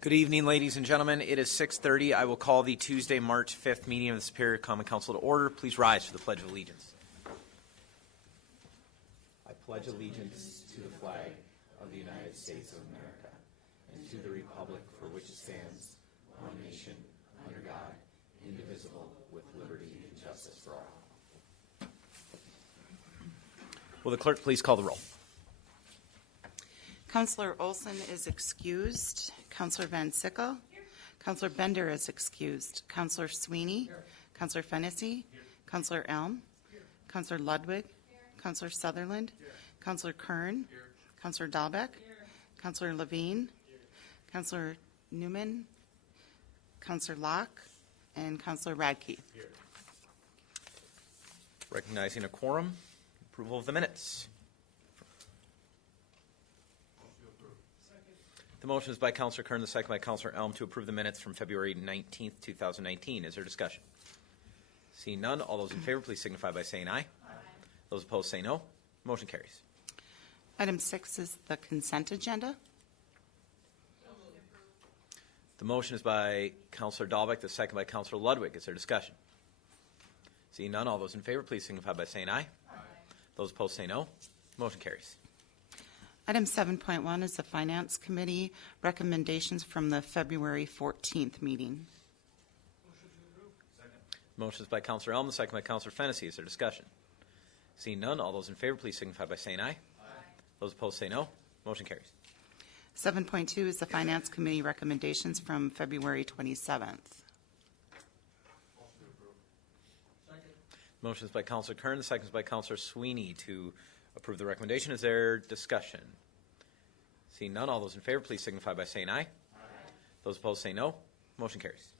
Good evening, ladies and gentlemen. It is 6:30. I will call the Tuesday, March 5th meeting of the Superior Common Council to order. Please rise for the Pledge of Allegiance. I pledge allegiance to the flag of the United States of America and to the republic for which it stands, one nation, under God, indivisible, with liberty and justice for all. Will the clerk please call the roll? Councillor Olson is excused. Councillor Van Sickle. Councillor Bender is excused. Councillor Sweeney. Here. Councillor Fennessy. Here. Councillor Elm. Here. Councillor Ludwig. Here. Councillor Sutherland. Here. Councillor Kern. Here. Councillor Dahlbeck. Here. Councillor Levine. Here. Councillor Newman. Councillor Locke. And Councillor Radke. Here. Recognizing a quorum, approval of the minutes. The motion is by Councillor Kern, the second by Councillor Elm to approve the minutes from February 19th, 2019. Is there discussion? Seeing none, all those in favor, please signify by saying aye. Aye. Those opposed say no. Motion carries. Item 6 is the consent agenda. The motion is by Councillor Dahlbeck, the second by Councillor Ludwig. Is there discussion? Seeing none, all those in favor, please signify by saying aye. Aye. Those opposed say no. Motion carries. Item 7.1 is the Finance Committee recommendations from the February 14th meeting. Motion to approve. Second. Motion is by Councillor Elm, the second by Councillor Fennessy. Is there discussion? Seeing none, all those in favor, please signify by saying aye. Aye. Those opposed say no. Motion carries. 7.2 is the Finance Committee recommendations from February 27th. Motion to approve. Second. Motion is by Councillor Kern, the second is by Councillor Sweeney to approve the recommendation. Is there discussion? Seeing none, all those in favor, please signify by saying aye. Aye. Those opposed say no. Motion carries.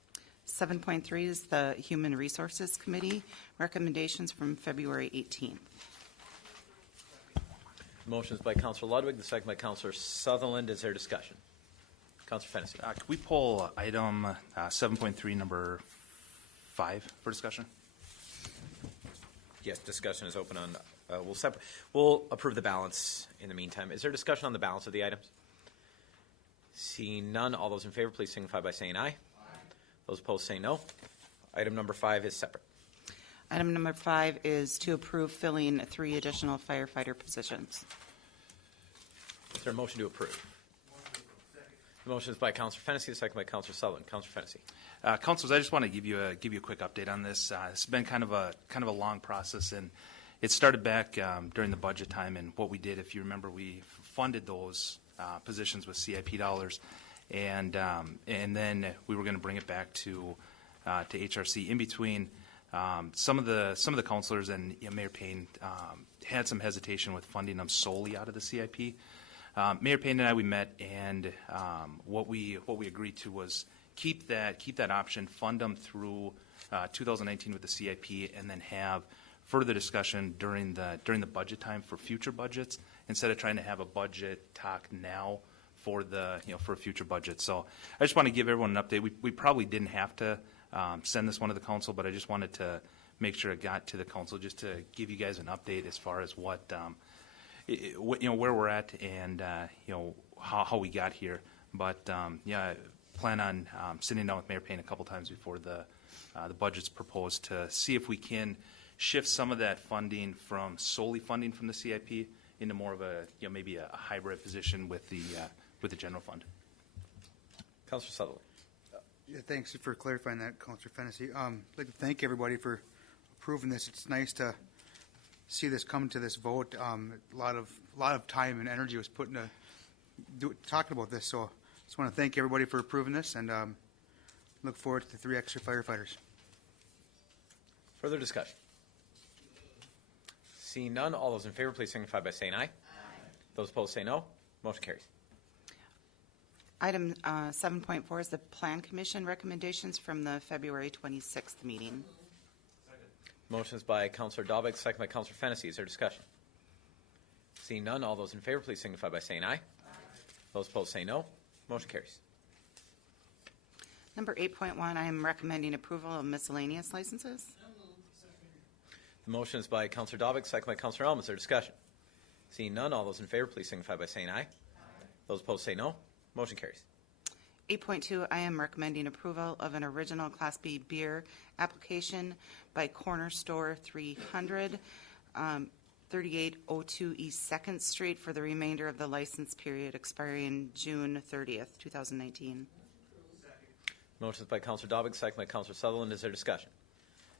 7.3 is the Human Resources Committee recommendations from February 18th. Motion is by Councillor Ludwig, the second by Councillor Sutherland. Is there discussion? Councillor Fennessy. Can we pull item 7.3, number 5 for discussion? Yes, discussion is open on. We'll approve the balance in the meantime. Is there discussion on the balance of the items? Seeing none, all those in favor, please signify by saying aye. Aye. Those opposed say no. Item number 5 is separate. Item number 5 is to approve filling 3 additional firefighter positions. Is there a motion to approve? The motion is by Councillor Fennessy, the second by Councillor Sutherland. Councillor Fennessy. Councilors, I just want to give you a quick update on this. It's been kind of a long process, and it started back during the budget time. And what we did, if you remember, we funded those positions with CIP dollars, and then we were going to bring it back to HRC. In between, some of the councilors and Mayor Payne had some hesitation with funding them solely out of the CIP. Mayor Payne and I, we met, and what we agreed to was keep that option, fund them through 2019 with the CIP, and then have further discussion during the budget time for future budgets, instead of trying to have a budget talk now for for a future budget. So I just want to give everyone an update. We probably didn't have to send this one to the council, but I just wanted to make sure it got to the council, just to give you guys an update as far as what where we're at, and how we got here. But I plan on sitting down with Mayor Payne a couple times before the budget's proposed to see if we can shift some of that funding from solely funding from the CIP into more of a maybe a hybrid position with the general fund. Councillor Sutherland. Yeah, thanks for clarifying that, Councillor Fennessy. I'd like to thank everybody for approving this. It's nice to see this come to this vote. A lot of time and energy was put into talking about this, so I just want to thank everybody for approving this, and look forward to the 3 extra firefighters. Further discussion? Seeing none, all those in favor, please signify by saying aye. Aye. Those opposed say no. Motion carries. Item 7.4 is the Plan Commission recommendations from the February 26th meeting. Second. Motion is by Councillor Dahlbeck, second by Councillor Fennessy. Is there discussion? Seeing none, all those in favor, please signify by saying aye. Aye. Those opposed say no. Motion carries. Number 8.1, I am recommending approval of miscellaneous licenses. The motion is by Councillor Dahlbeck, second by Councillor Elm. Is there discussion? Seeing none, all those in favor, please signify by saying aye. Aye. Those opposed say no. Motion carries. 8.2, I am recommending approval of an original Class B beer application by Corner Store 300, 3802 East 2nd Street for the remainder of the license period expiring June 30th, 2019. Motion is by Counselor Dobik, second by Counselor Sutherland. Is there discussion?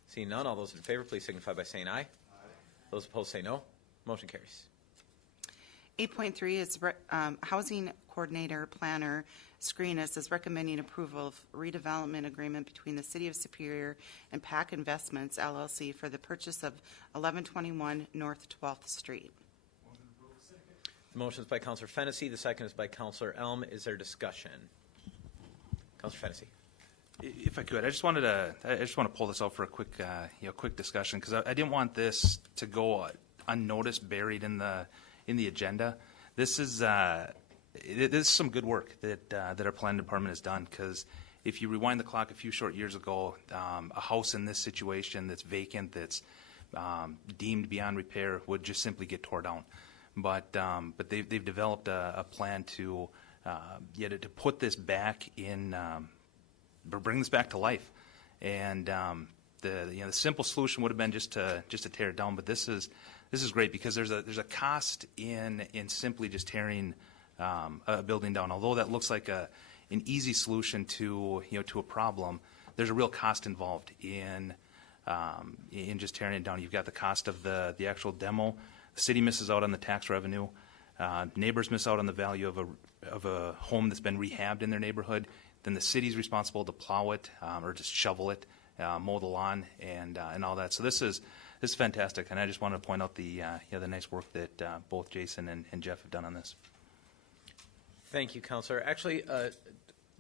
Seeing none, all those in favor, please signify by saying aye. Those opposed say no. Motion carries. 8.3 is Housing Coordinator Planner Screenus is recommending approval of redevelopment agreement between the City of Superior and PAC Investments, LLC, for the purchase of 1121 North 12th Street. The motion is by Counselor Fennessy. The second is by Counselor Elm. Is there discussion? Counselor Fennessy. If I could, I just want to pull this out for a quick, quick discussion, because I didn't want this to go unnoticed, buried in the agenda. This is some good work that our planning department has done, because if you rewind the clock a few short years ago, a house in this situation that's vacant, that's deemed beyond repair, would just simply get tore down. But they've developed a plan to put this back in. Bring this back to life, and the simple solution would have been just to tear it down. But this is great, because there's a cost in simply just tearing a building down. Although that looks like an easy solution to a problem, there's a real cost involved in just tearing it down. You've got the cost of the actual demo. The city misses out on the tax revenue. Neighbors miss out on the value of a home that's been rehabbed in their neighborhood. Then the city's responsible to plow it or just shovel it, mow the lawn, and all that. So this is fantastic, and I just wanted to point out the nice work that both Jason and Jeff have done on this. Thank you, Counselor. Actually,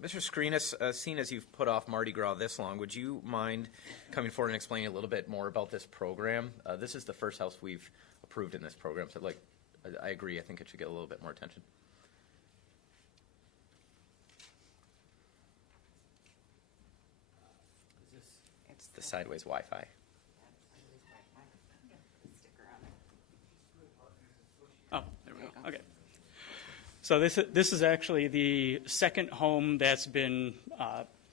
Mr. Screenus, seeing as you've put off Mardi Gras this long, would you mind coming forward and explaining a little bit more about this program? This is the first house we've approved in this program, so I agree. I think it should get a little bit more attention. It's the sideways Wi-Fi. Oh, there we go. Okay. So this is actually the second home that's been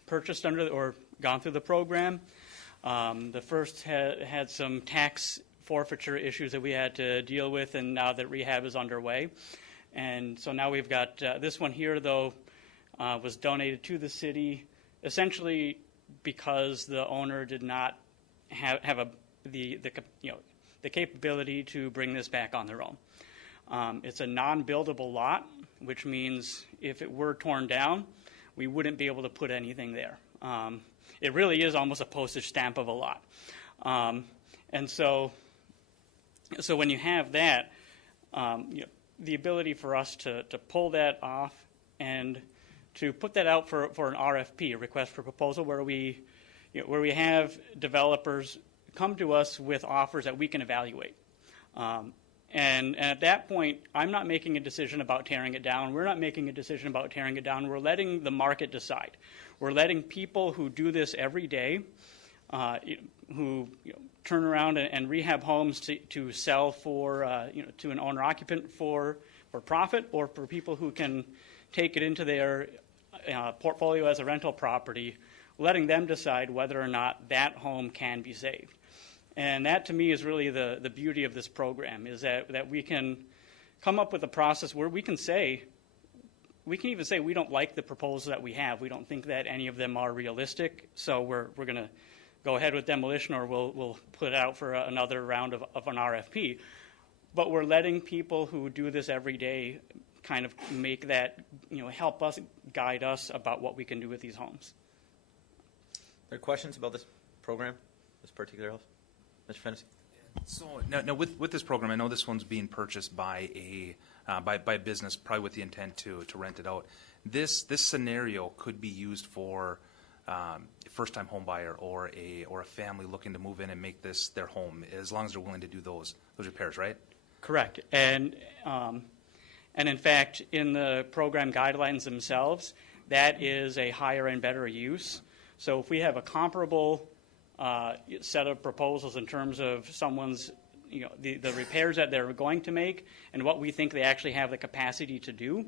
purchased under or gone through the program. The first had some tax forfeiture issues that we had to deal with, and now that rehab is underway. And so now we've got this one here, though, was donated to the city essentially because the owner did not have the capability to bring this back on their own. It's a non-buildable lot, which means if it were torn down, we wouldn't be able to put anything there. It really is almost a postage stamp of a lot. And so when you have that, the ability for us to pull that off and to put that out for an RFP, a request for proposal, where we have developers come to us with offers that we can evaluate. And at that point, I'm not making a decision about tearing it down. We're not making a decision about tearing it down. We're letting the market decide. We're letting people who do this every day, who turn around and rehab homes to sell for to an owner-occupant for profit, or for people who can take it into their portfolio as a rental property, letting them decide whether or not that home can be saved. And that, to me, is really the beauty of this program, is that we can come up with a process where we can even say we don't like the proposals that we have. We don't think that any of them are realistic, so we're going to go ahead with demolition, or we'll put it out for another round of an RFP. But we're letting people who do this every day kind of make that, help us, guide us about what we can do with these homes. Are there questions about this program, this particular house? Mr. Fennessy? So now with this program, I know this one's being purchased by a business, probably with the intent to rent it out. This scenario could be used for a first-time home buyer or a family looking to move in and make this their home, as long as they're willing to do those repairs, right? Correct. And in fact, in the program guidelines themselves, that is a higher and better use. So if we have a comparable set of proposals in terms of someone's, the repairs that they're going to make and what we think they actually have the capacity to do,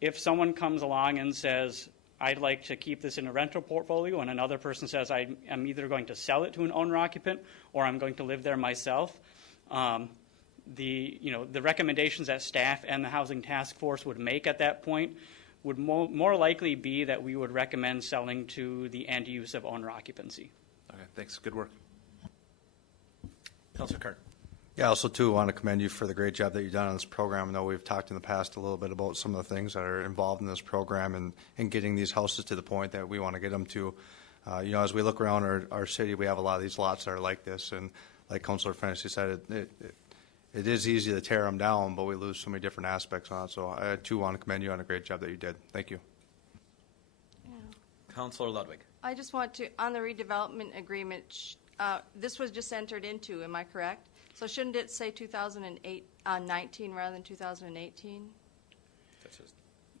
if someone comes along and says, I'd like to keep this in a rental portfolio, and another person says, I'm either going to sell it to an owner-occupant or I'm going to live there myself, the recommendations that staff and the Housing Task Force would make at that point would more likely be that we would recommend selling to the end use of owner occupancy. Okay, thanks. Good work. Councilor Kern. Yeah, I also, too, want to commend you for the great job that you've done on this program. I know we've talked in the past a little bit about some of the things that are involved in this program and getting these houses to the point that we want to get them to. As we look around our city, we have a lot of these lots that are like this. And like Councilor Fennessy said, it is easy to tear them down, but we lose so many different aspects on it. So I, too, want to commend you on a great job that you did. Thank you. Councilor Ludwig. I just want to, on the redevelopment agreement, this was just entered into, am I correct? So shouldn't it say 2019 rather than 2018?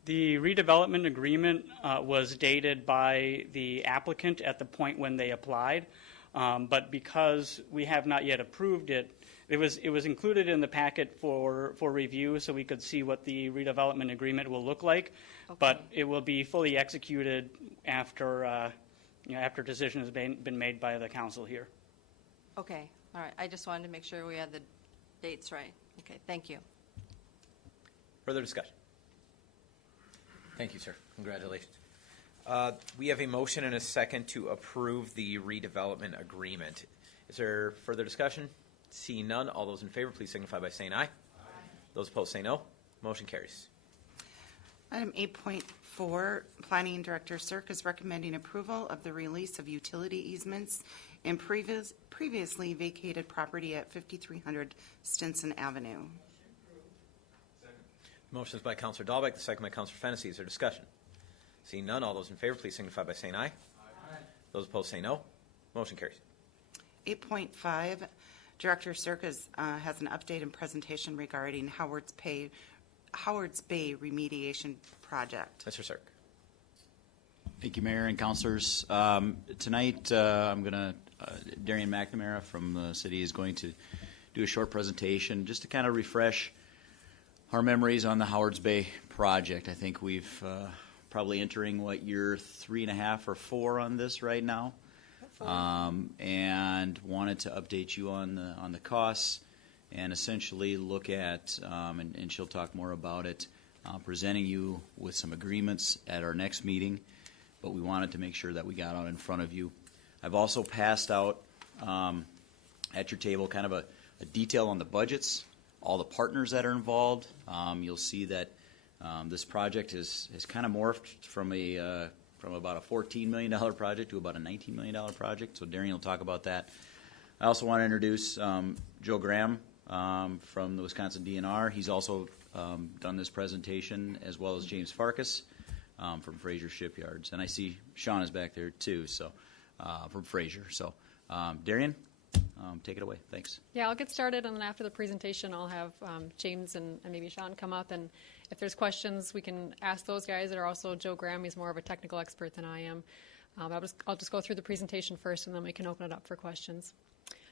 The redevelopment agreement was dated by the applicant at the point when they applied, but because we have not yet approved it, it was included in the packet for review so we could see what the redevelopment agreement will look like, Okay. but it will be fully executed after after decision has been made by the council here. Okay, all right. I just wanted to make sure we had the dates right. Okay, thank you. Further discussion? Thank you, sir. Congratulations. We have a motion and a second to approve the redevelopment agreement. Is there further discussion? Seeing none, all those in favor, please signify by saying aye. Aye. Those opposed say no. Motion carries. Item 8.4, Planning Director Cirque is recommending approval of the release of utility easements in previously vacated property at 5300 Stinson Avenue. Motion is by Councilor Dahlbeck, the second by Councilor Fennessy. Is there discussion? Seeing none, all those in favor, please signify by saying aye. Aye. Those opposed say no. Motion carries. 8.5, Director Cirque has an update and presentation regarding Howard's Bay remediation project. Mr. Cirque. Thank you, Mayor and Councilors. Tonight, Darian McNamara from the city is going to do a short presentation just to kind of refresh our memories on the Howards Bay project. I think we've probably entering year 3.5 or 4 on this right now, and wanted to update you on the costs and essentially look at, and she'll talk more about it, presenting you with some agreements at our next meeting, but we wanted to make sure that we got out in front of you. I've also passed out at your table kind of a detail on the budgets, all the partners that are involved. You'll see that this project has kind of morphed from about a $14 million project to about a $19 million project, so Darian will talk about that. I also want to introduce Joe Graham from the Wisconsin DNR. He's also done this presentation, as well as James Farkas from Fraser Shipyards. And I see Sean is back there too, so from Fraser. So Darian, take it away. Thanks. Yeah, I'll get started, and then after the presentation, I'll have James and maybe Sean come up, and if there's questions, we can ask those guys. There are also Joe Graham. He's more of a technical expert than I am. I'll just go through the presentation first, and then we can open it up for questions.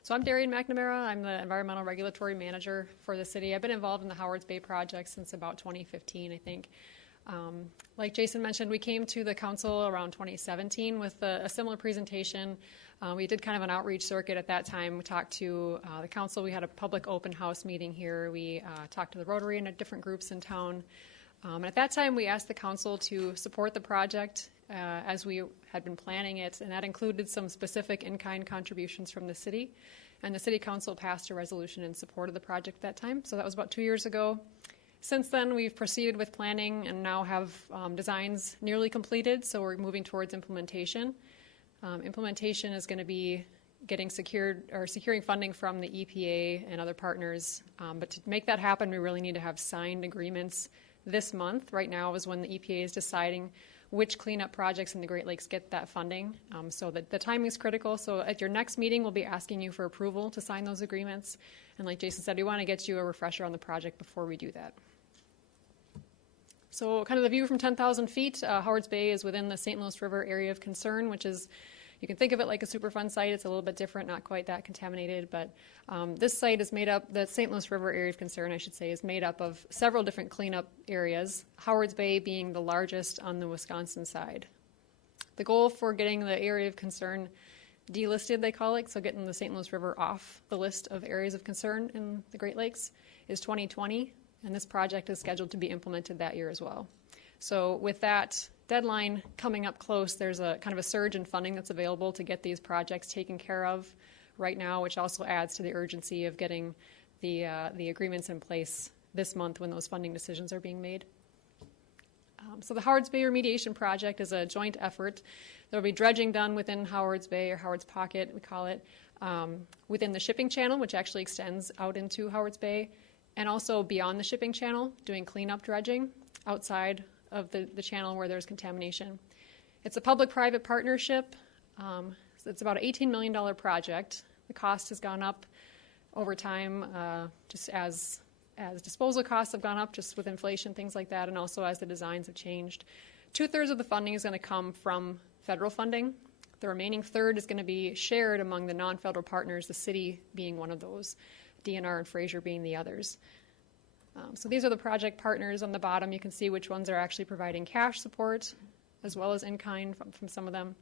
So I'm Darian McNamara. I'm the Environmental Regulatory Manager for the city. I've been involved in the Howards Bay project since about 2015, I think. Like Jason mentioned, we came to the council around 2017 with a similar presentation. We did kind of an outreach circuit at that time. We talked to the council. We had a public open house meeting here. We talked to the Rotary and different groups in town. And at that time, we asked the council to support the project as we had been planning it, and that included some specific in-kind contributions from the city. And the city council passed a resolution in support of the project at that time. So that was about 2 years ago. Since then, we've proceeded with planning and now have designs nearly completed, so we're moving towards implementation. Implementation is going to be securing funding from the EPA and other partners. But to make that happen, we really need to have signed agreements this month. Right now is when the EPA is deciding which cleanup projects in the Great Lakes get that funding. So the timing is critical. So at your next meeting, we'll be asking you for approval to sign those agreements. And like Jason said, we want to get you a refresher on the project before we do that. So kind of the view from 10,000 feet, Howards Bay is within the St. Louis River area of concern, which is You can think of it like a Superfund site. It's a little bit different, not quite that contaminated, but this site is made up, the St. Louis River Area of Concern, I should say, is made up of several different cleanup areas, Howards Bay being the largest on the Wisconsin side. The goal for getting the area of concern delisted, they call it, so getting the St. Louis River off the list of areas of concern in the Great Lakes, is 2020, and this project is scheduled to be implemented that year as well. So with that deadline coming up close, there's a kind of a surge in funding that's available to get these projects taken care of right now, which also adds to the urgency of getting the agreements in place this month when those funding decisions are being made. So the Howards Bay Remediation Project is a joint effort. There will be dredging done within Howards Bay, or Howards Pocket, we call it, within the shipping channel, which actually extends out into Howards Bay, and also beyond the shipping channel, doing cleanup dredging outside of the channel where there's contamination. It's a public-private partnership. So it's about an $18 million project. The cost has gone up over time, just as disposal costs have gone up, just with inflation, things like that, and also as the designs have changed. 2/3 of the funding is going to come from federal funding. The remaining third is going to be shared among the non-federal partners, the city being one of those, DNR and Fraser being the others. So these are the project partners on the bottom. You can see which ones are actually providing cash support, as well as in-kind from some of them.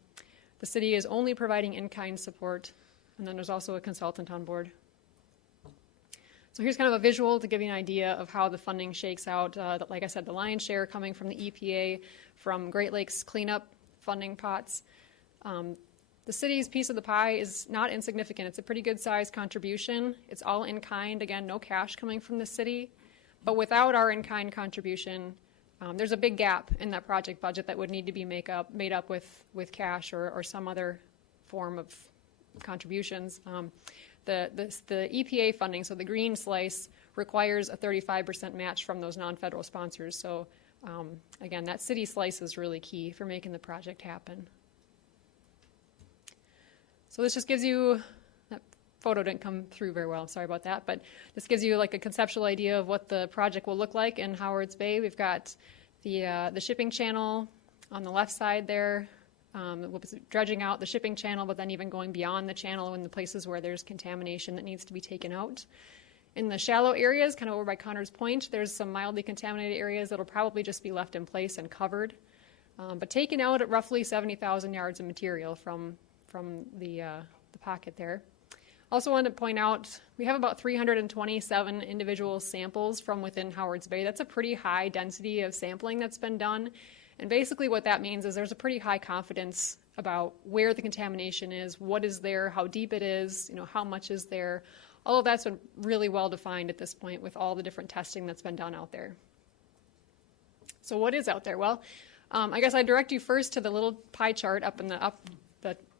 The city is only providing in-kind support, and then there's also a consultant on board. So here's kind of a visual to give you an idea of how the funding shakes out. Like I said, the lion's share coming from the EPA, from Great Lakes cleanup funding pots. The city's piece of the pie is not insignificant. It's a pretty good sized contribution. It's all in kind. Again, no cash coming from the city. But without our in-kind contribution, there's a big gap in that project budget that would need to be made up with cash or some other form of contributions. The EPA funding, so the green slice, requires a 35% match from those non-federal sponsors. So again, that city slice is really key for making the project happen. So this just gives you, that photo didn't come through very well, sorry about that, but this gives you like a conceptual idea of what the project will look like in Howards Bay. We've got the shipping channel on the left side there. We'll be dredging out the shipping channel, but then even going beyond the channel in the places where there's contamination that needs to be taken out. In the shallow areas, kind of over by Connor's Point, there's some mildly contaminated areas that'll probably just be left in place and covered, but taken out at roughly 70,000 yards of material from the pocket there. Also wanted to point out, we have about 327 individual samples from within Howards Bay. That's a pretty high density of sampling that's been done. And basically what that means is there's a pretty high confidence about where the contamination is, what is there, how deep it is, how much is there. All of that's been really well defined at this point with all the different testing that's been done out there. So what is out there? Well, I guess I direct you first to the little pie chart up in the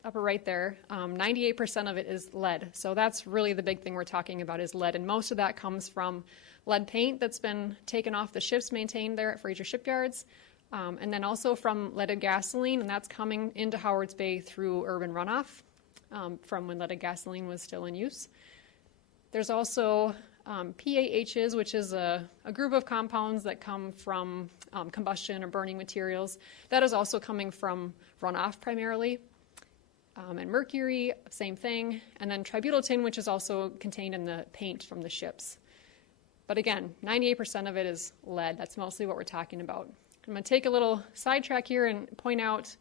upper right there. 98% of it is lead. So that's really the big thing we're talking about is lead. And most of that comes from lead paint that's been taken off the ships maintained there at Fraser Shipyards. And then also from leaded gasoline, and that's coming into Howards Bay through urban runoff from when leaded gasoline was still in use. There's also PAHs, which is a group of compounds that come from combustion or burning materials. That is also coming from runoff primarily. And mercury, same thing. And then tributyl, which is also contained in the paint from the ships. But again, 98% of it is lead. That's mostly what we're talking about. I'm going to take a little sidetrack here and point out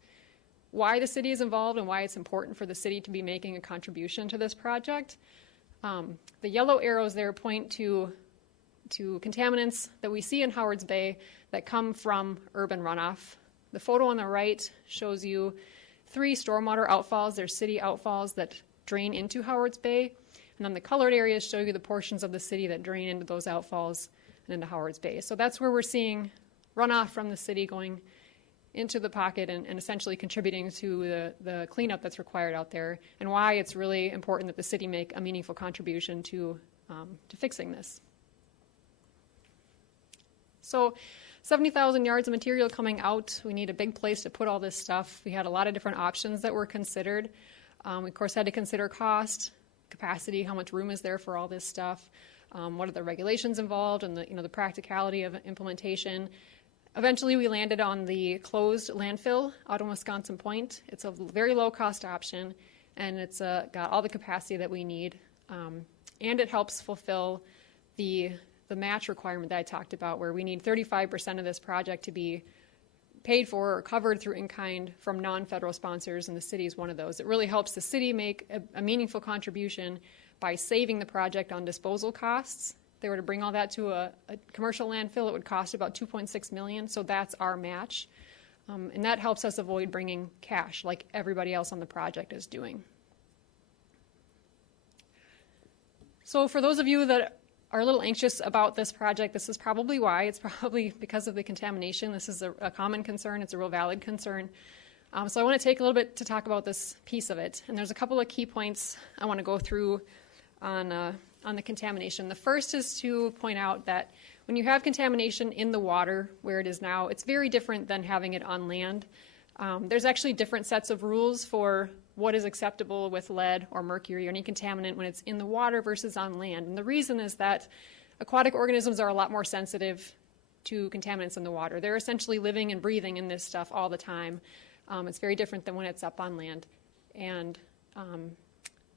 why the city is involved and why it's important for the city to be making a contribution to this project. The yellow arrows there point to contaminants that we see in Howards Bay that come from urban runoff. The photo on the right shows you 3 stormwater outfalls. They're city outfalls that drain into Howards Bay. And then the colored areas show you the portions of the city that drain into those outfalls and into Howards Bay. So that's where we're seeing runoff from the city going into the pocket and essentially contributing to the cleanup that's required out there, and why it's really important that the city make a meaningful contribution to fixing this. So 70,000 yards of material coming out. We need a big place to put all this stuff. We had a lot of different options that were considered. We, of course, had to consider cost, capacity, how much room is there for all this stuff, what are the regulations involved, and the practicality of implementation. Eventually, we landed on the closed landfill out on Wisconsin Point. It's a very low-cost option, and it's got all the capacity that we need. And it helps fulfill the match requirement that I talked about, where we need 35% of this project to be paid for or covered through in-kind from non-federal sponsors, and the city is one of those. It really helps the city make a meaningful contribution by saving the project on disposal costs. If they were to bring all that to a commercial landfill, it would cost about $2.6 million, so that's our match. And that helps us avoid bringing cash like everybody else on the project is doing. So for those of you that are a little anxious about this project, this is probably why. It's probably because of the contamination. This is a common concern. It's a real valid concern. So I want to take a little bit to talk about this piece of it. And there's a couple of key points I want to go through on the contamination. The first is to point out that when you have contamination in the water where it is now, it's very different than having it on land. There's actually different sets of rules for what is acceptable with lead or mercury or any contaminant when it's in the water versus on land. And the reason is that aquatic organisms are a lot more sensitive to contaminants in the water. They're essentially living and breathing in this stuff all the time. It's very different than when it's up on land. And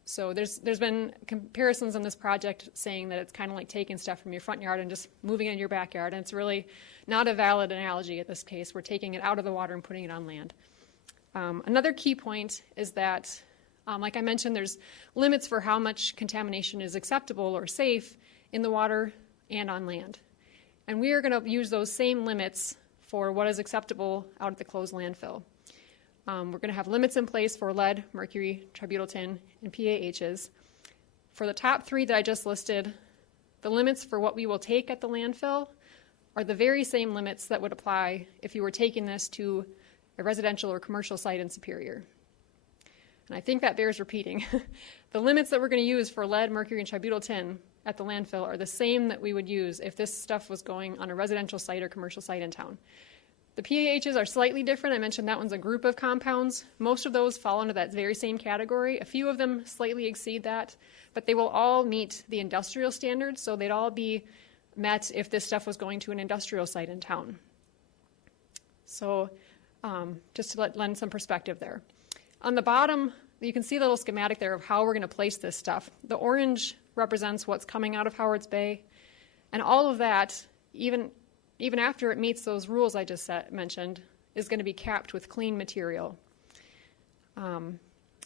so there's been comparisons on this project saying that it's kind of like taking stuff from your front yard and just moving it in your backyard. And it's really not a valid analogy at this case. We're taking it out of the water and putting it on land. Another key point is that, like I mentioned, there's limits for how much contamination is acceptable or safe in the water and on land. And we are going to use those same limits for what is acceptable out at the closed landfill. We're going to have limits in place for lead, mercury, tributyltin, and PAHs. For the top three that I just listed, the limits for what we will take at the landfill are the very same limits that would apply if you were taking this to a residential or commercial site in Superior. And I think that bears repeating. The limits that we're going to use for lead, mercury, and tributyltin at the landfill are the same that we would use if this stuff was going on a residential site or commercial site in town. The PAHs are slightly different. I mentioned that one's a group of compounds. Most of those fall into that very same category. A few of them slightly exceed that, but they will all meet the industrial standards, so they'd all be met if this stuff was going to an industrial site in town. So just to lend some perspective there. On the bottom, you can see the little schematic there of how we're going to place this stuff. The orange represents what's coming out of Howard's Bay, and all of that, even after it meets those rules I just mentioned, is going to be capped with clean material.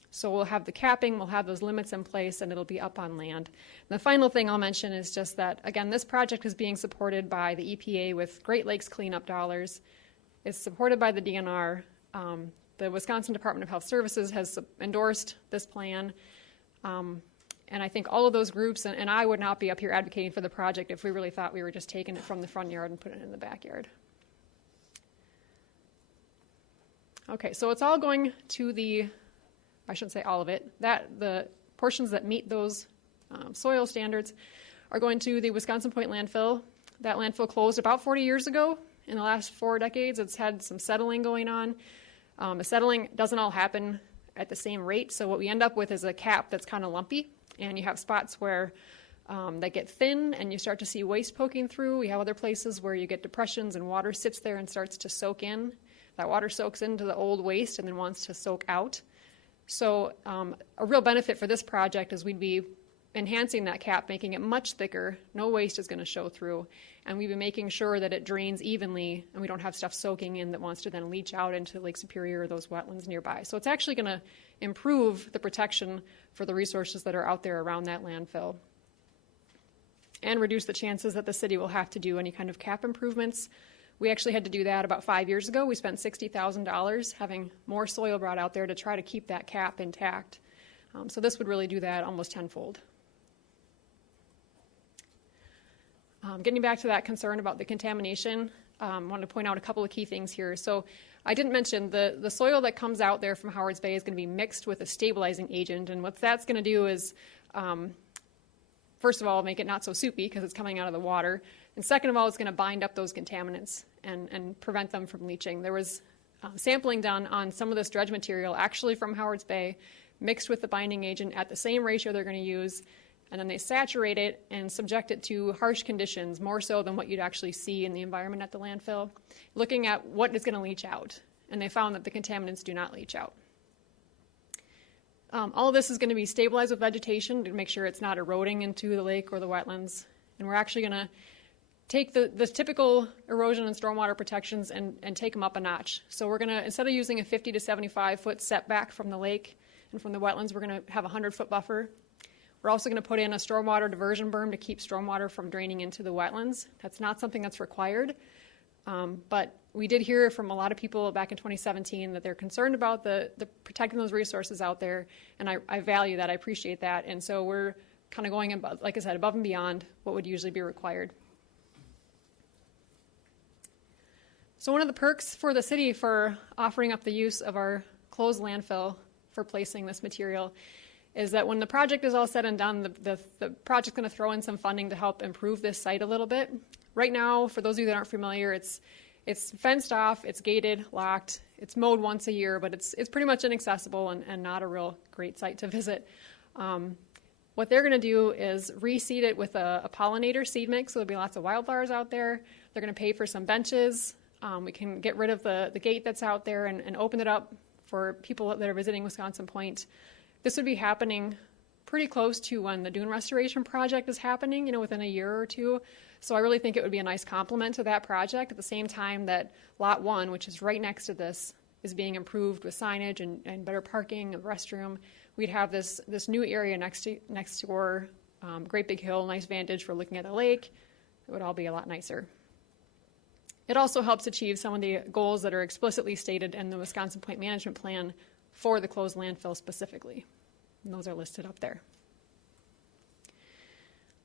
So we'll have the capping, we'll have those limits in place, and it'll be up on land. And the final thing I'll mention is just that, again, this project is being supported by the EPA with Great Lakes cleanup dollars. It's supported by the DNR. The Wisconsin Department of Health Services has endorsed this plan. And I think all of those groups, and I would not be up here advocating for the project if we really thought we were just taking it from the front yard and putting it in the backyard. Okay, so it's all going to I shouldn't say all of it, the portions that meet those soil standards are going to the Wisconsin Point landfill. That landfill closed about 40 years ago. In the last 4 decades, it's had some settling going on. The settling doesn't all happen at the same rate, so what we end up with is a cap that's kind of lumpy, and you have spots where they get thin and you start to see waste poking through. We have other places where you get depressions and water sits there and starts to soak in. That water soaks into the old waste and then wants to soak out. So a real benefit for this project is we'd be enhancing that cap, making it much thicker. No waste is going to show through. And we've been making sure that it drains evenly and we don't have stuff soaking in that wants to then leach out into Lake Superior or those wetlands nearby. So it's actually going to improve the protection for the resources that are out there around that landfill and reduce the chances that the city will have to do any kind of cap improvements. We actually had to do that about 5 years ago. We spent $60,000 having more soil brought out there to try to keep that cap intact. So this would really do that almost tenfold. Getting back to that concern about the contamination, I wanted to point out a couple of key things here. So I didn't mention the soil that comes out there from Howard's Bay is going to be mixed with a stabilizing agent, and what that's going to do is, first of all, make it not so soupy because it's coming out of the water, and second of all, it's going to bind up those contaminants and prevent them from leaching. There was sampling done on some of this dredge material actually from Howard's Bay, mixed with the binding agent at the same ratio they're going to use, and then they saturate it and subject it to harsh conditions, more so than what you'd actually see in the environment at the landfill, looking at what is going to leach out. And they found that the contaminants do not leach out. All of this is going to be stabilized with vegetation to make sure it's not eroding into the lake or the wetlands. And we're actually going to take the typical erosion and stormwater protections and take them up a notch. So we're going to, instead of using a 50 to 75 foot setback from the lake and from the wetlands, we're going to have a 100-foot buffer. We're also going to put in a stormwater diversion berm to keep stormwater from draining into the wetlands. That's not something that's required, but we did hear from a lot of people back in 2017 that they're concerned about the protecting those resources out there, and I value that. I appreciate that, and so we're kind of going above, like I said, above and beyond what would usually be required. So one of the perks for the city for offering up the use of our closed landfill for placing this material is that when the project is all said and done, the project's going to throw in some funding to help improve this site a little bit. Right now, for those of you that aren't familiar, it's fenced off, it's gated, locked, it's mowed once a year, but it's pretty much inaccessible and not a real great site to visit. What they're going to do is reseed it with a pollinator seed mix, so there'll be lots of wildflowers out there. They're going to pay for some benches. We can get rid of the gate that's out there and open it up for people that are visiting Wisconsin Point. This would be happening pretty close to when the dune restoration project is happening, within a year or two. So I really think it would be a nice complement to that project at the same time that Lot 1, which is right next to this, is being improved with signage and better parking, a restroom. We'd have this new area next door, great big hill, nice vantage for looking at the lake. It would all be a lot nicer. It also helps achieve some of the goals that are explicitly stated in the Wisconsin Point Management Plan for the closed landfill specifically. And those are listed up there.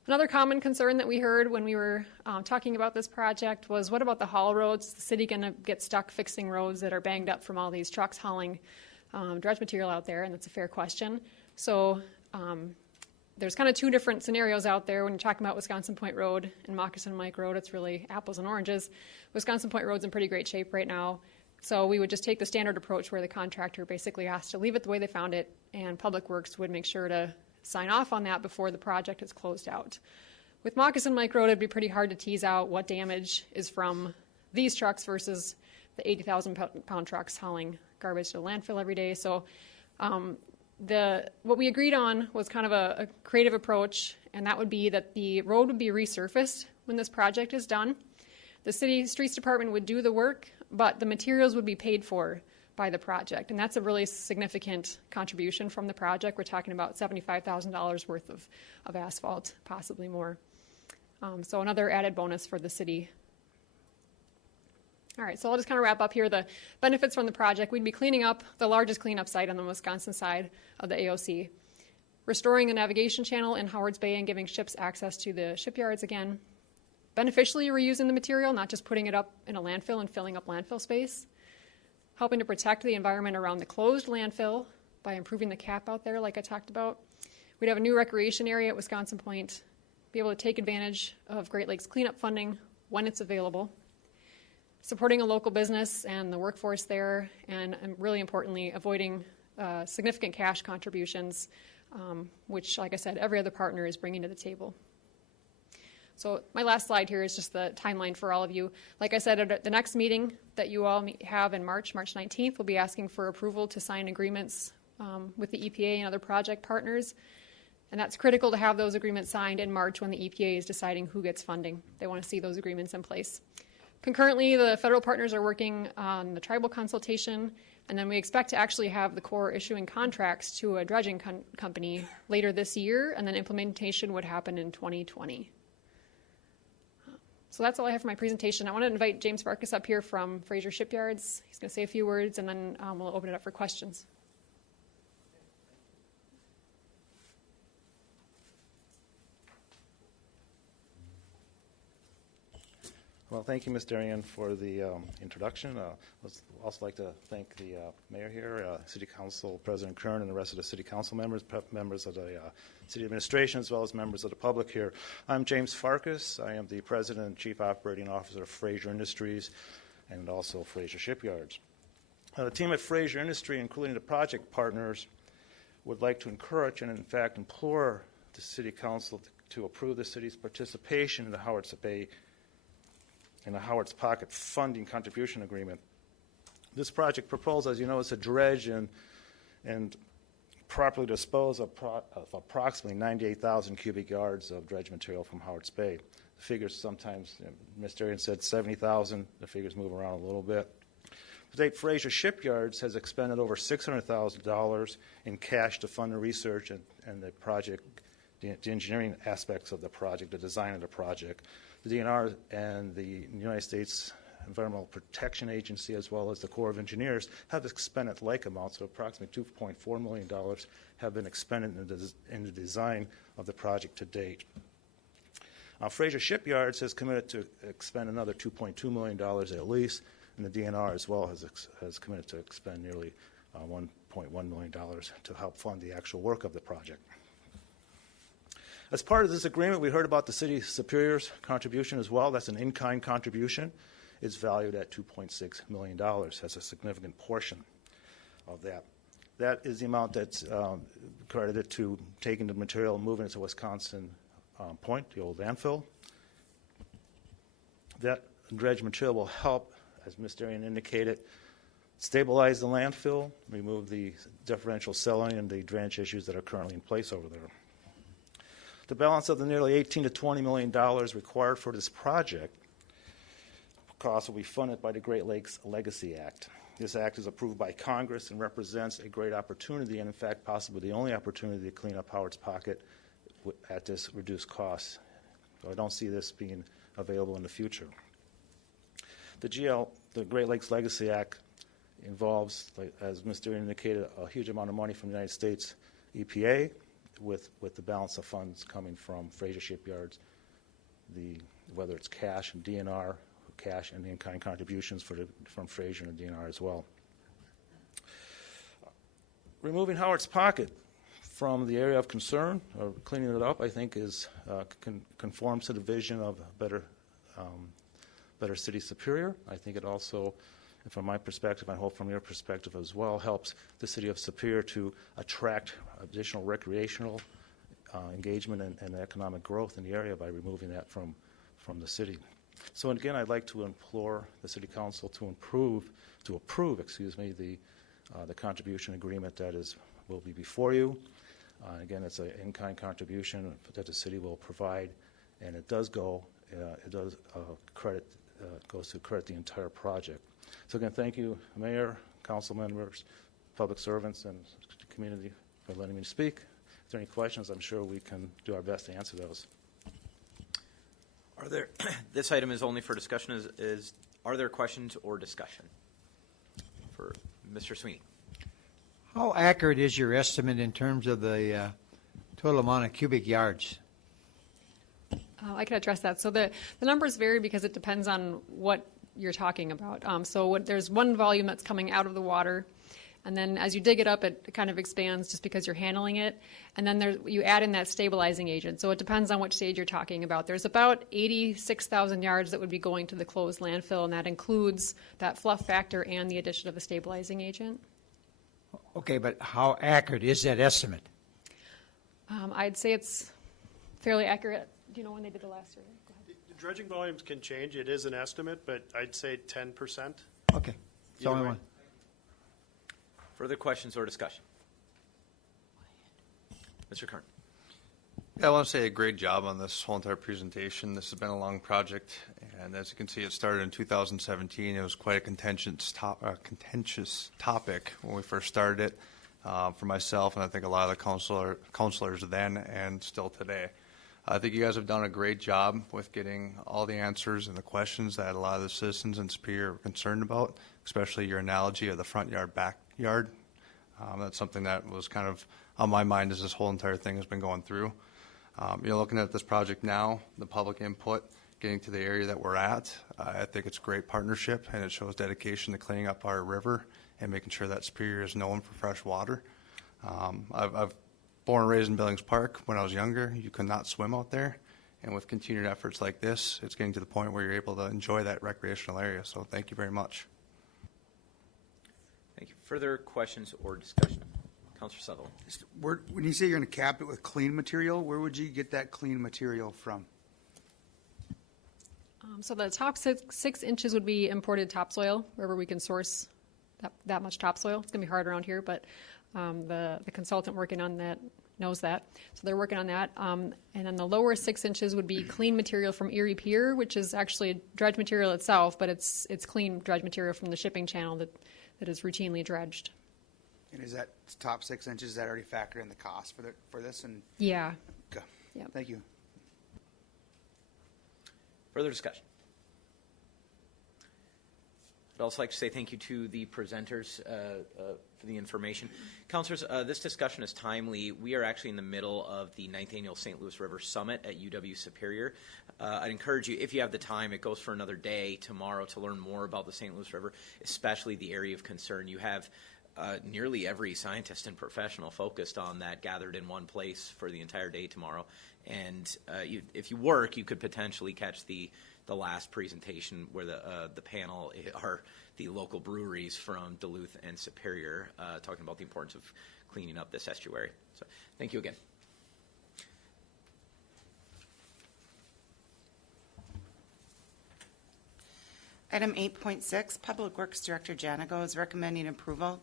Another common concern that we heard when we were talking about this project was, what about the haul roads? Is the city going to get stuck fixing roads that are banged up from all these trucks hauling dredge material out there? And that's a fair question. So there's kind of two different scenarios out there when you're talking about Wisconsin Point Road and Moccasin Mike Road. It's really apples and oranges. Wisconsin Point Road's in pretty great shape right now. So we would just take the standard approach where the contractor basically has to leave it the way they found it, and Public Works would make sure to sign off on that before the project is closed out. With Moccasin Mike Road, it'd be pretty hard to tease out what damage is from these trucks versus the 80,000-pound trucks hauling garbage to the landfill every day. So what we agreed on was kind of a creative approach, and that would be that the road would be resurfaced when this project is done. The city streets department would do the work, but the materials would be paid for by the project, and that's a really significant contribution from the project. We're talking about $75,000 worth of asphalt, possibly more. So another added bonus for the city. All right, so I'll just kind of wrap up here. The benefits from the project: we'd be cleaning up the largest cleanup site on the Wisconsin side of the AOC, restoring the navigation channel in Howard's Bay and giving ships access to the shipyards again, beneficially reusing the material, not just putting it up in a landfill and filling up landfill space, helping to protect the environment around the closed landfill by improving the cap out there like I talked about. We'd have a new recreation area at Wisconsin Point, be able to take advantage of Great Lakes cleanup funding when it's available, supporting a local business and the workforce there, and really importantly, avoiding significant cash contributions, which, like I said, every other partner is bringing to the table. So my last slide here is just the timeline for all of you. Like I said, at the next meeting that you all have in March 19th, we'll be asking for approval to sign agreements with the EPA and other project partners. And that's critical to have those agreements signed in March when the EPA is deciding who gets funding. They want to see those agreements in place. Concurrently, the federal partners are working on the tribal consultation, and then we expect to actually have the Corps issuing contracts to a dredging company later this year, and then implementation would happen in 2020. So that's all I have for my presentation. I want to invite James Farkas up here from Fraser Shipyards. He's going to say a few words, and then we'll open it up for questions. Well, thank you, Ms. Darian, for the introduction. I'd also like to thank the mayor here, City Council President Kern, and the rest of the City Council members, members of the City Administration, as well as members of the public here. I'm James Farkas. I am the President and Chief Operating Officer of Fraser Industries and also Fraser Shipyards. The team at Fraser Industry, including the project partners, would like to encourage and, in fact, implore the the City Council to approve the city's participation in the Howard's Pocket funding contribution agreement. This project proposed, as you know, is to dredge and properly dispose of approximately 98,000 cubic yards of dredge material from Howard's Bay. The figures sometimes, Mr. Arian said 70,000. The figures move around a little bit. To date, Fraser Shipyards has expended over $600,000 in cash to fund the research and the project, the engineering aspects of the project, the design of the project. The DNR and the United States Environmental Protection Agency, as well as the Corps of Engineers, have expended like amounts, so approximately $2.4 million have been expended in the design of the project to date. Fraser Shipyards has committed to expend another $2.2 million at least, and the DNR as well has committed to expend nearly $1.1 million to help fund the actual work of the project. As part of this agreement, we heard about the City Superior's contribution as well. That's an in-kind contribution. It's valued at $2.6 million. That's a significant portion of that. That is the amount that's credited to taking the material and moving it to Wisconsin Point, the old landfill. That dredge material will help, as Mr. Arian indicated, stabilize the landfill, remove the differential selling and the drainage issues that are currently in place over there. The balance of the nearly $18 to $20 million required for this project cost will be funded by the Great Lakes Legacy Act. This act is approved by Congress and represents a great opportunity, and in fact possibly the only opportunity to clean up Howard's Pocket at this reduced cost. So I don't see this being available in the future. The Great Lakes Legacy Act involves, as Mr. indicated, a huge amount of money from the United States EPA, with the balance of funds coming from Fraser Shipyards, whether it's cash and DNR, cash and in-kind contributions from Fraser and DNR as well. Removing Howard's Pocket from the area of concern, or cleaning it up, I think conforms to the vision of a better city superior. I think it also, and from my perspective, I hope from your perspective as well, helps the city of Superior to attract additional recreational engagement and economic growth in the area by removing that from the city. So again, I'd like to implore the City Council to approve the contribution agreement that will be before you. Again, it's an in-kind contribution that the city will provide, and it does goes to credit the entire project. So again, thank you, Mayor, council members, public servants, and the community for letting me speak. If there are any questions, I'm sure we can do our best to answer those. This item is only for discussion. Are there questions or discussion for Mr. Sweeney? How accurate is your estimate in terms of the total amount of cubic yards? I can address that. So the numbers vary because it depends on what you're talking about. There's one volume that's coming out of the water, and then as you dig it up, it kind of expands just because you're handling it. And then you add in that stabilizing agent. So it depends on which stage you're talking about. There's about 86,000 yards that would be going to the closed landfill, and that includes that fluff factor and the addition of a stabilizing agent. Okay, but how accurate is that estimate? I'd say it's fairly accurate. Do you know when they did the last survey? Go ahead. The dredging volumes can change. It is an estimate, but I'd say 10%. Okay. That's all I want. Further questions or discussion? Mr. Kern. Yeah, I want to say a great job on this whole entire presentation. This has been a long project, and as you can see, it started in 2017. It was quite a contentious topic when we first started it for myself, and I think a lot of the counselors then and still today. I think you guys have done a great job with getting all the answers and the questions that a lot of the citizens in Superior are concerned about, especially your analogy of the front yard, backyard. That's something that was kind of on my mind as this whole entire thing has been going through. Looking at this project now, the public input, getting to the area that we're at, I think it's a great partnership, and it shows dedication to cleaning up our river and making sure that Superior is known for fresh water. I've born and raised in Billings Park. When I was younger, you could not swim out there, and with continued efforts like this, it's getting to the point where you're able to enjoy that recreational area. So thank you very much. Thank you. Further questions or discussion? Counselor Sutherland. When you say you're going to cap it with clean material, where would you get that clean material from? So the top 6 inches would be imported topsoil, wherever we can source that much topsoil. It's going to be hard around here, but the consultant working on that knows that. So they're working on that. And then the lower 6 inches would be clean material from Erie Pier, which is actually dredge material itself, but it's clean dredge material from the shipping channel that is routinely dredged. And is that top 6 inches, is that already factored in the cost for this? And Yeah. okay. Yep. Thank you. Further discussion? I'd also like to say thank you to the presenters for the information. Councilors, this discussion is timely. We are actually in the middle of the 9th Annual St. Louis River Summit at UW Superior. I'd encourage you, if you have the time, it goes for another day tomorrow to learn more about the St. Louis River, especially the area of concern. You have nearly every scientist and professional focused on that gathered in one place for the entire day tomorrow. And if you work, you could potentially catch the last presentation where the panel are the local breweries from Duluth and Superior talking about the importance of cleaning up this estuary. So thank you again. Item 8.6, Public Works Director Janigo is recommending approval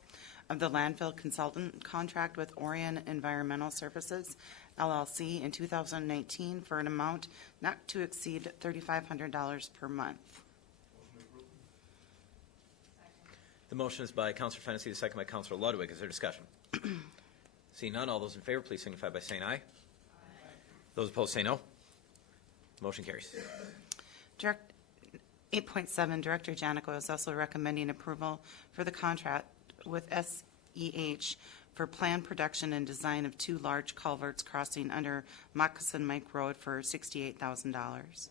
of the landfill consultant contract with Orion Environmental Services, LLC, in 2019 for an amount not to exceed $3,500 per month. The motion is by Councilor Fennessy, the second by Councilor Ludwig. Is there discussion? Seeing none, all those in favor, please signify by saying aye. Those opposed say no. Motion carries. 8.7, Director Janico is also recommending approval for the contract with SEH for planned production and design of 2 large culverts crossing under Moccasin Mike Road for $68,000.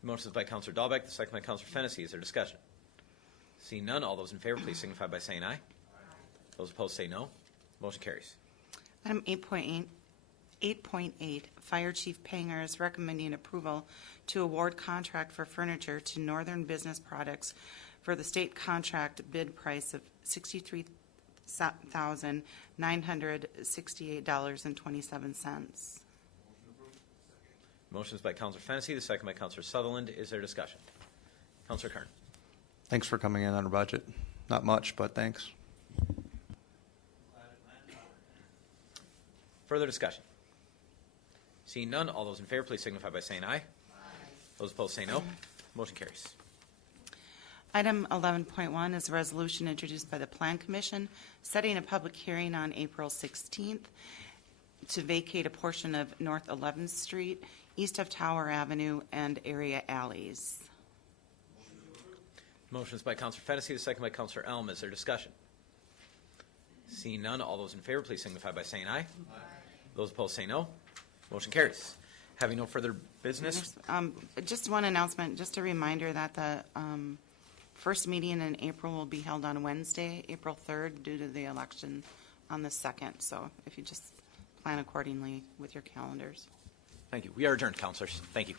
The motion is by Councilor Dahlbeck, the second by Councilor Fennessy. Is there discussion? Seeing none, all those in favor, please signify by saying aye. Those opposed say no. Motion carries. Item 8.8, Fire Chief Panger is recommending approval to award contract for furniture to Northern Business Products for the state contract bid price of $63,968.27. Motion is by Councilor Fennessy, the second by Councilor Sutherland. Is there discussion? Councilor Kern. Thanks for coming in on a budget. Not much, but thanks. Further discussion? Seeing none, all those in favor, please signify by saying aye. Those opposed say no. Motion carries. Item 11.1 is a resolution introduced by the Plan Commission setting a public hearing on April 16th to vacate a portion of North 11th Street, east of Tower Avenue, and area alleys. Motion is by Councilor Fennessy, the second by Councilor Elm. Is there discussion? Seeing none, all those in favor, please signify by saying aye. Those opposed say no. Motion carries. Having no further business. Just one announcement, just a reminder that the first meeting in April will be held on Wednesday, April 3rd, due to the election on the 2nd. So if you just plan accordingly with your calendars. Thank you. We are adjourned, councilors. Thank you.